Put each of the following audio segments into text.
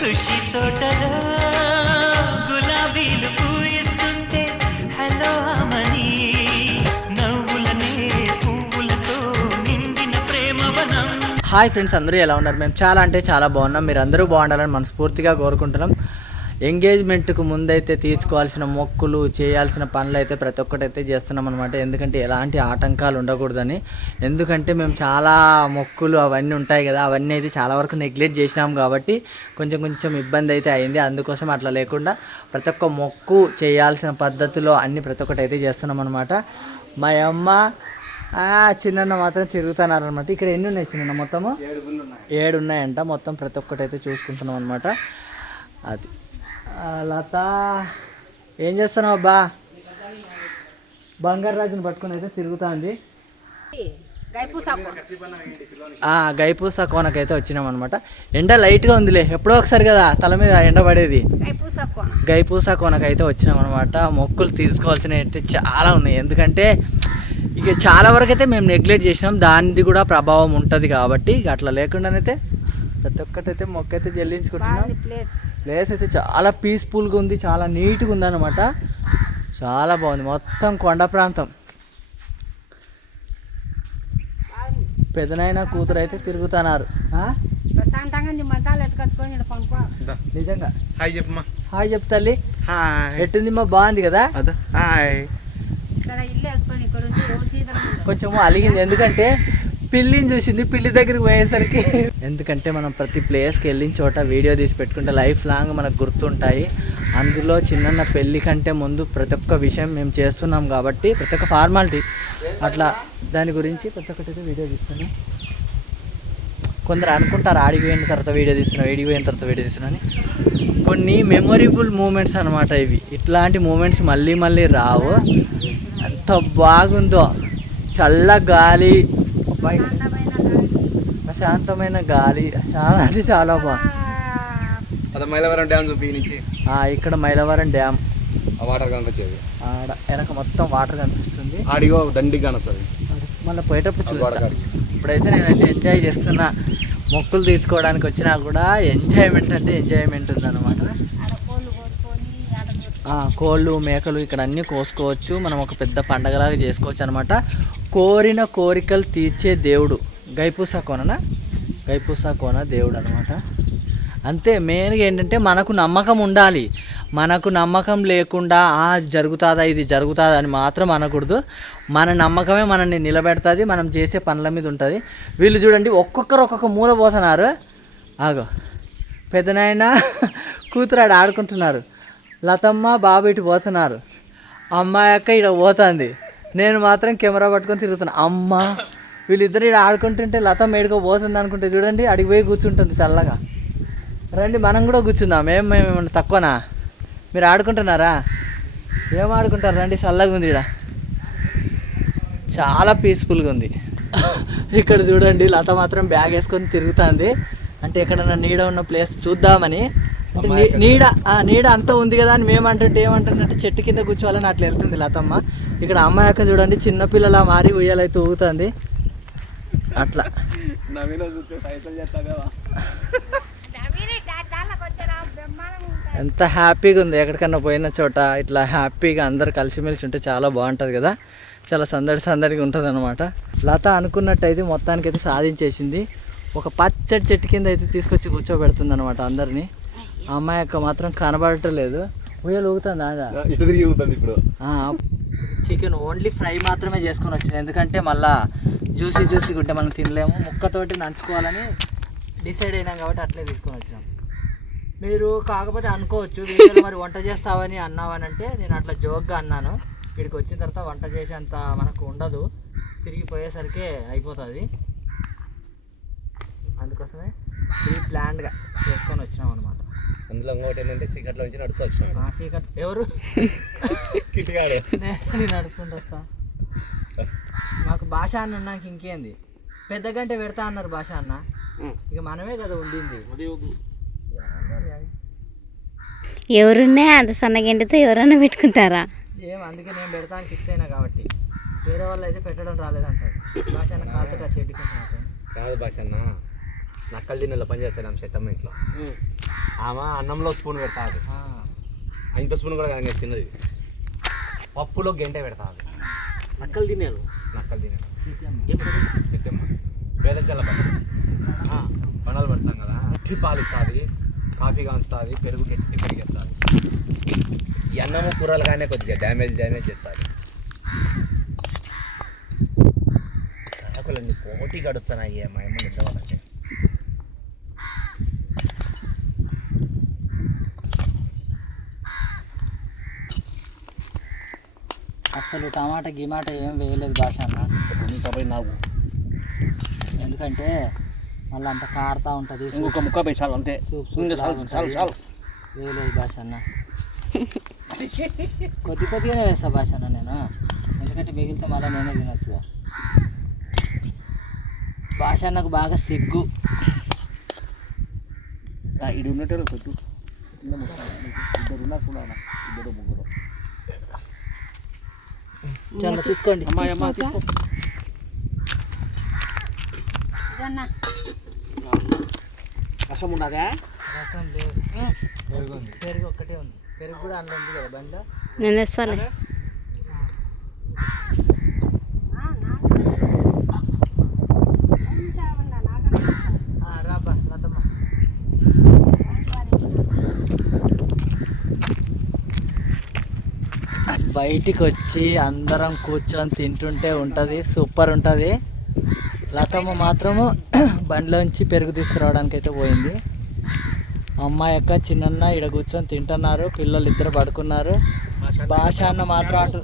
ఖుషి తోటలో గులాబీలు పూయిస్తుంటే హలో అమని నవ్వులనే పువ్వులతో నిండిన ప్రేమవనం. హాయ్ ఫ్రెండ్స్ అందరూ ఎలా ఉన్నారు? మేము చాలా అంటే చాలా బాగున్నాం. మీరు అందరూ బాగుండాలని మనస్ఫూర్తిగా కోరుకుంటున్నాం. ఎంగేజ్మెంట్కు ముందైతే తీర్చుకోవాల్సిన మొక్కులు చేయాల్సిన పనులు అయితే ప్రతి ఒక్కటైతే చేస్తున్నాం అనమాట ఎందుకంటే ఎలాంటి ఆటంకాలు ఉండకూడదని. ఎందుకంటే మేము చాలా మొక్కులు అవన్నీ ఉంటాయి కదా అవన్నీ అయితే చాలా వరకు నెగ్లెక్ట్ చేసినాం కాబట్టి కొంచెం కొంచెం ఇబ్బంది అయితే అయింది. అందుకోసం అట్లా లేకుండా ప్రతి ఒక్క మొక్కు చేయాల్సిన పద్ధతిలో అన్ని ప్రతి ఒక్కటి అయితే చేస్తున్నాం అనమాట మా అమ్మ చిన్న మాత్రం తిరుగుతున్నారనమాట ఇక్కడ ఎన్ని ఉన్నాయి చిన్న మొత్తము? ఏడు ఉన్నాయంట. మొత్తం ప్రతి ఒక్కటి అయితే చూసుకుంటున్నాం అనమాట అది. లత ఏం చేస్తున్నావు అబ్బా? బంగారు రాజుని పట్టుకుని అయితే తిరుగుతుంది. ఆ, గైపూస కోనకైతే వచ్చినాం అనమాట ఎండ లైట్గా ఉందిలే ఎప్పుడో ఒకసారి కదా తల మీద ఎండ పడేది. గైపూస కోనకైతే వచ్చినాం అనమాట మొక్కులు తీసుకోవాల్సినవి అయితే చాలా ఉన్నాయి. ఎందుకంటే ఇక చాలా వరకు అయితే మేము నెగ్లెక్ట్ చేసినాం. దానిది కూడా ప్రభావం ఉంటుంది కాబట్టి అట్లా లేకుండానైతే ప్రతి ఒక్కటైతే మొక్క అయితే చెల్లించుకుంటున్నాం ప్లేస్. అయితే చాలా పీస్ఫుల్గా ఉంది చాలా నీట్గా ఉందన్నమాట. చాలా బాగుంది మొత్తం కొండ ప్రాంతం. పెదనైన కూతురు అయితే తిరుగుతున్నారు. నిజంగా. హాయ్ చెప్పమ్మా. హాయ్ చెప్ తల్లి. హాయ్. ఎట్టుంది మా బాగుంది కదా? అదా. హాయ్. ఇక్కడ ఇల్లు వేసుకొని ఇక్కడ ఉంటే రోడ్డు శీతలం ఉంటుంది. కొంచెం అలిగింది ఎందుకంటే పిల్లిని చూసింది పిల్లి దగ్గరికి పోయేసరికి. ఎందుకంటే మనం ప్రతి ప్లేస్కి వెళ్ళిన చోట వీడియో తీసి పెట్టుకుంటే లైఫ్ లాంగ్ మనకు గుర్తుంటాయి. అందులో చిన్న పెళ్ళి కంటే ముందు ప్రతి ఒక్క విషయం మేము చేస్తున్నాం కాబట్టి ప్రతి ఒక్క ఫార్మాలిటీ అట్లా దాని గురించి ప్రతి ఒక్కటి వీడియో తీస్తున్నాం కొందరు అనుకుంటారు ఆడికి పోయిన తర్వాత వీడియో తీస్తున్నాం వీడికి పోయిన తర్వాత వీడియో తీస్తున్నాం అని. కొన్ని మెమొరబుల్ మూమెంట్స్ అనమాట ఇవి. ఇట్లాంటి మూమెంట్స్ మళ్ళీ మళ్ళీ రావు. ఎంత బాగుందో. చల్ల గాలి బయట ప్రశాంతమైన గాలి. చాలా అంటే చాలా బాగుంది మైలవరం డ్యామ్ చూపి నుంచి. ఆ, ఇక్కడ మైలవరం డ్యామ్. వాటర్ కనిపించేది. ఆడ వెనక మొత్తం వాటర్ కనిపిస్తుంది. ఆడిగో దండి కనొస్తుంది మళ్ళీ పోయేటప్పుడు ఆ గోడ చూస్తా. కాడికి. ఇప్పుడైతే నేనైతే ఎంజాయ్ చేస్తున్నా. మొక్కులు తీర్చుకోవడానికి వచ్చినా కూడా ఎంజాయ్మెంట్ అంటే ఎంజాయ్మెంట్ ఉందన్నమాట. కోళ్ళు మేకలు ఇక్కడ అన్నీ కోసుకోవచ్చు. మనం ఒక పెద్ద పండగలాగా చేసుకోవచ్చు అనమాట కోరిన కోరికలు తీర్చే దేవుడు. గైపూసా కోననా? గైపూసా కోన దేవుడు అనమాట అంతే మెయిన్గా ఏంటంటే మనకు నమ్మకం ఉండాలి. మనకు నమ్మకం లేకుండా ఆ జరుగుతుందా ఇది జరుగుతుందా అని మాత్రం అనకూడదు. మన నమ్మకమే మనల్ని నిలబెడుతుంది మనం చేసే పనుల మీద ఉంటుంది. వీళ్ళు చూడండి ఒక్కొక్కరు ఒక్కొక్క మూల పోతున్నారు. ఆగో. పెద్దనాయన కూతురు ఆడ ఆడుకుంటున్నారు. లతమ్మ బాబు ఇటు పోతున్నారు. అమ్మాయి అక్క ఇక్కడ పోతుంది. నేను మాత్రం కెమెరా పట్టుకొని తిరుగుతున్నా. అమ్మ వీళ్ళిద్దరు ఇక్కడ ఆడుకుంటుంటే లతమ్మ ఏడుకో పోతుంది అనుకుంటే చూడండి అడిగి పోయి కూర్చుంటుంది చల్లగా. రండి మనం కూడా కూర్చుందాం. ఏం మేము ఏమన్నా తక్కువనా? మీరు ఆడుకుంటున్నారా? ఏం ఆడుకుంటారు? రండి చల్లగా ఉంది ఇక్కడ చాలా పీస్ఫుల్గా ఉంది. ఇక్కడ చూడండి లత మాత్రం బ్యాగ్ వేసుకొని తిరుగుతుంది. అంటే ఎక్కడన్నా నీడ ఉన్న ప్లేస్ చూద్దామని. అంటే నీడ ఆ, నీడ అంతా ఉంది కదా అని మేము అంటుంటే ఏమంటుందంటే చెట్టు కింద కూర్చోవాలని అట్లా వెళ్తుంది లతమ్మ. ఇక్కడ అమ్మాయి అక్క చూడండి చిన్నపిల్లల మారి ఉయ్యాలైతే ఊగుతుంది. అట్లా. ఎంత హ్యాపీగా ఉంది. ఎక్కడికన్నా పోయిన చోట ఇట్లా హ్యాపీగా అందరు కలిసిమెలిసి ఉంటే చాలా బాగుంటుంది కదా. చాలా సందడి సందడిగా ఉంటుంది అనమాట లత అనుకున్నట్టయితే మొత్తానికైతే సాధించేసింది. ఒక పచ్చడి చెట్టు కింద అయితే తీసుకొచ్చి కూర్చోబెడుతుంది అనమాట అందరినీ అమ్మాయి యొక్క మాత్రం కనబడటం లేదు. ఉయ్యలు ఊగుతుంది ఇప్పుడు. చికెన్ ఓన్లీ ఫ్రై మాత్రమే చేసుకొని వచ్చింది. ఎందుకంటే మళ్ళా జ్యూసీ జ్యూసీగా ఉంటే మనం తినలేము. ముక్కతోటి నంచుకోవాలని డిసైడ్ అయినాం కాబట్టి అట్లే తీసుకొని వచ్చినాం. మీరు కాకపోతే అనుకోవచ్చు వీడియోలో మరి వంట చేస్తావని అన్నావని అంటే నేను అట్లా జోక్గా అన్నాను. ఇక్కడికి వచ్చిన తర్వాత వంట చేసేంత మనకు ఉండదు. తిరిగిపోయేసరికి అయిపోతుంది. అందుకోసమే ప్రీ ప్లాన్డ్గా చేసుకొని వచ్చినాం అనమాట అందులో ఇంకోటి ఏంటంటే సీకట్లో నుంచి నడుచు వచ్చినాడు. చీకట్ ఎవరు? కిటికాడు నేను నడుస్తుంటా వస్తా. మాకు భాష అన్న నాకు ఇంకేంది? పెద్ద గంట పెడతా అన్నారు భాష అన్న. ఇక మనమే కదా ఉండింది. ఎవరున్నా అంత సన్నగింటితో ఎవరన్నా పెట్టుకుంటారా? ఏం అందుకే నేను పెడతాను ఫిక్స్ అయినా కాబట్టి. వేరే వాళ్ళు అయితే పెట్టడం రాలేదంటారు. భాష అన్న కాలుతో టచ్ ఎట్టుకుంటున్నారు కాదు భాష అన్న. నక్కలు తిన్నలో పని చేస్తాను ఆమె చెట్టమ్మ ఇంట్లో. ఆమె అన్నంలో స్పూన్ పెడతాది ఇంత స్పూన్ కూడా కాదు చిన్నది. పప్పులో గంట పెడతాది నక్కలు తినేలు? నక్కలు తినే చెట్టమ్మ వేద చల్ల బండలు పెడతాం కదా. గట్టి పాలు ఇస్తుంది కాఫీ కాంచుతుంది పెరుగు గట్టి పెరిగి ఇస్తుంది ఈ అన్నము కూరలు కానీ కొద్దిగా డ్యామేజ్ డ్యామేజ్ చేస్తుంది. కోటి గడుస్తున్నాయి మా అమ్మ అసలు టమాటా గిమాటా ఏం వేయలేదు భాష అన్న. నాకు ఎందుకంటే మళ్ళీ అంత కారుతా ఉంటుంది. ఇంకొక ముక్క పోయి చాలు అంతే. చాలు చాలు వేయలేదు భాష అన్న. కొద్ది కొద్దిగానే వేస్తా భాష అన్న నేను. ఎందుకంటే మిగిలితే మళ్ళీ నేనే తినొచ్చు. భాష అన్నకు బాగా సిగ్గు. ఇది ఉన్నట్టు కొద్దు ఇద్దరు ఉన్నారు కూడా ఇద్దరు ముగ్గురు. చాలా తీసుకోండి. అమ్మాయి అమ్మ తీసుకో. రసం ఉండదా రసం లేదు. పెరుగు ఒక్కటే ఉంది. పెరుగు కూడా అందులో ఉంది కదా బండిలో? నేను తెస్తాలే ఆ, రాబ్బా లతమ్మ బయటికి వచ్చి అందరం కూర్చొని తింటుంటే ఉంటుంది సూపర్ ఉంటుంది. లతమ్మ మాత్రము బండిలోంచి పెరుగు తీసుకురావడానికి అయితే పోయింది. అమ్మాయి యొక్క చిన్నన్న ఇడ కూర్చొని తింటున్నారు పిల్లలు ఇద్దరు పడుకున్నారు. భాష అన్న మాత్రం అటు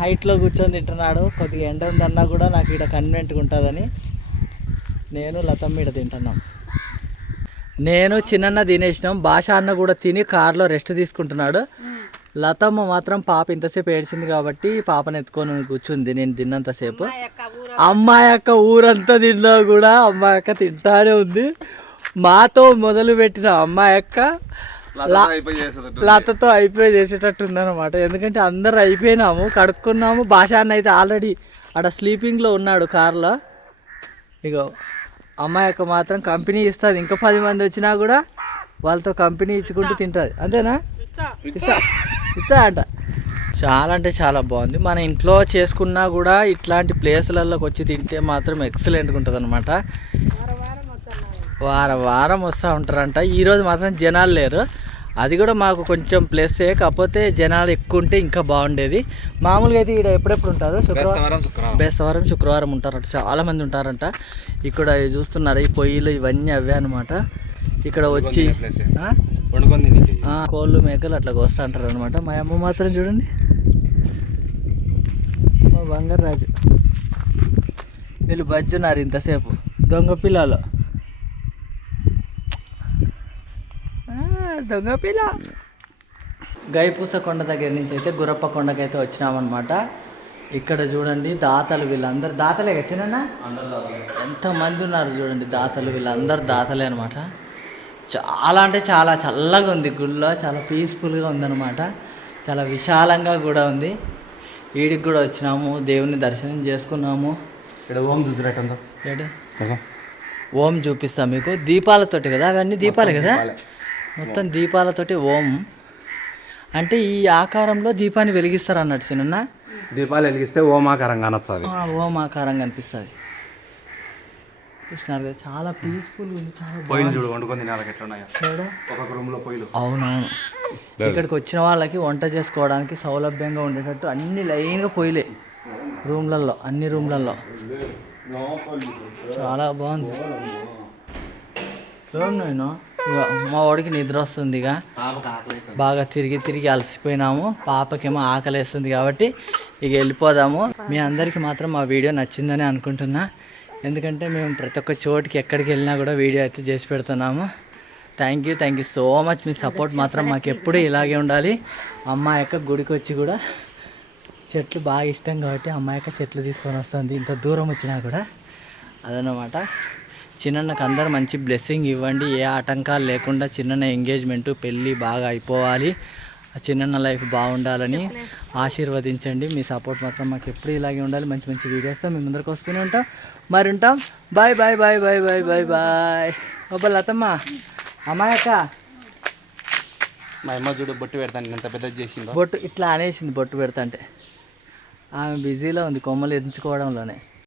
హైట్లో కూర్చొని తింటున్నాడు. కొద్దిగా ఎండ ఉందన్నా కూడా నాకు ఇక్కడ కన్వెంట్గా ఉంటుందని నేను లతమ్మ ఇడ తింటున్నాం. నేను చిన్న తినేసినాం భాష అన్న కూడా తిని కార్లో రెస్ట్ తీసుకుంటున్నాడు. లతమ్మ మాత్రం పాప ఇంతసేపు ఏడ్చింది కాబట్టి పాపను ఎత్తుకొని కూర్చుంది. నేను తిన్నంతసేపు. అమ్మాయి యొక్క ఊరంతా తిన్నా కూడా అమ్మాయి యొక్క తింటానే ఉంది. మాతో మొదలు పెట్టిన అమ్మాయి యొక్క లతతో అయిపోయి చేసేటట్టు ఉందన్నమాట ఎందుకంటే అందరు అయిపోయినాము కడుక్కున్నాము. భాష అన్న అయితే ఆల్రెడీ ఆడ స్లీపింగ్లో ఉన్నాడు కార్లో. ఇగో అమ్మాయి యొక్క మాత్రం కంపెనీ ఇస్తుంది. ఇంకా పది మంది వచ్చినా కూడా వాళ్ళతో కంపెనీ ఇచ్చుకుంటూ తింటుంది. అంతేనా? ఇస్తా. ఇస్తా అంట చాలా అంటే చాలా బాగుంది. మన ఇంట్లో చేసుకున్నా కూడా ఇట్లాంటి ప్లేసులలోకి వచ్చి తింటే మాత్రం ఎక్సలెంట్గా ఉంటుంది అనమాట వారం వారం వస్తూ ఉంటారంట. ఈరోజు మాత్రం జనాలు లేరు. అది కూడా మాకు కొంచెం ప్లేసే కాకపోతే జనాలు ఎక్కువ ఉంటే ఇంకా బాగుండేది. మామూలుగా అయితే ఇక్కడ ఎప్పుడెప్పుడు ఉంటారు? శుక్రవారం? శుక్రవారం. బేస్తవారం శుక్రవారం ఉంటారంట. చాలా మంది ఉంటారంట. ఇక్కడ చూస్తున్నారు ఈ పొయ్యిలు ఇవన్నీ అవే అనమాట ఇక్కడ వచ్చి? వండుకొని కోళ్ళు మేకలు అట్లా వస్తూ అంటారు అనమాట మా అమ్మ మాత్రం చూడండి. మా బంగారు రాజు. వీళ్ళు బజ్జున్నారు ఇంతసేపు. దొంగ పిల్లలు. దొంగ పిల్ల. గైపూస కొండ దగ్గర నుంచి అయితే గురప్ప కొండకైతే వచ్చినామన్నమాట. ఇక్కడ చూడండి దాతలు వీళ్ళందరూ. దాతలే కదా చిన్న ఎంతమంది ఉన్నారు చూడండి దాతలు వీళ్ళందరూ దాతలే అనమాట చాలా అంటే చాలా చల్లగా ఉంది గుళ్ళో చాలా పీస్ఫుల్గా ఉందన్నమాట. చాలా విశాలంగా కూడా ఉంది. వీడికి కూడా వచ్చినాము దేవుని దర్శనం చేసుకున్నాము. ఇక్కడ ఓం ఏడు? ఓం చూపిస్తా మీకు. దీపాలతోటి కదా అవన్నీ దీపాలే కదా? మొత్తం దీపాలతోటి ఓం. అంటే ఈ ఆకారంలో దీపాన్ని వెలిగిస్తారు అన్నట్టు చిన్న దీపాలు వెలిగిస్తే ఓమాకారంగా అనొచ్చు ఓం ఆకారం చూసినారు కదా చాలా పీస్ఫుల్గా ఉంది చాలా పొయ్యిలు చూడు వండుకొని తినాలి ఎట్లా ఉన్నాయో. బాగుంది ఒక్కొక్క రూమ్లో పొయ్యిలు అవునవును ఇక్కడికి వచ్చిన వాళ్ళకి వంట చేసుకోవడానికి సౌలభ్యంగా ఉండేటట్టు అన్ని లైన్గా పొయ్యిలే. రూమ్లలో అన్ని రూమ్లలో చాలా బాగుంది. నేను ఇగో మా వాడికి నిద్ర వస్తుంది ఇక. బాగా తిరిగి తిరిగి అలసిపోయినాము. పాపకేమో ఆకలేస్తుంది కాబట్టి ఇక వెళ్ళిపోదాము. మీ అందరికీ మాత్రం మా వీడియో నచ్చిందని అనుకుంటున్నా. ఎందుకంటే మేము ప్రతి ఒక్క చోటుకి ఎక్కడికి వెళ్ళినా కూడా వీడియో అయితే చేసి పెడుతున్నాము. Thank you thank you so much me support మాత్రం మాకు ఎప్పుడూ ఇలాగే ఉండాలి. అమ్మ యొక్క గుడికి వచ్చి కూడా చెట్లు బాగా ఇష్టం కాబట్టి అమ్మాయి యొక్క చెట్లు తీసుకొని వస్తుంది. ఇంత దూరం వచ్చినా కూడా అదనమాట చిన్నన్నకు అందరు మంచి బ్లెస్సింగ్ ఇవ్వండి. ఏ ఆటంకాలు లేకుండా చిన్న ఎంగేజ్మెంట్ పెళ్ళి బాగా అయిపోవాలి. చిన్న లైఫ్ బాగుండాలని ఆశీర్వదించండి. మీ సపోర్ట్ మాత్రం మాకు ఎప్పుడు ఇలాగే ఉండాలి. మంచి మంచి వీడియోస్తో మీ ముందరకు వస్తూనే ఉంటాం. మరి ఉంటాం bye bye bye bye bye bye bye. ఒక లతమ్మ. అమ్మాయక్క మా అమ్మ చూడు బొట్టు పెడతాను ఎంత పెద్ద చేసింది. బొట్టు ఇట్లా అనేసింది బొట్టు పెడతా అంటే. ఆమె బిజీలో ఉంది కొమ్మలు ఎంచుకోవడంలోనే.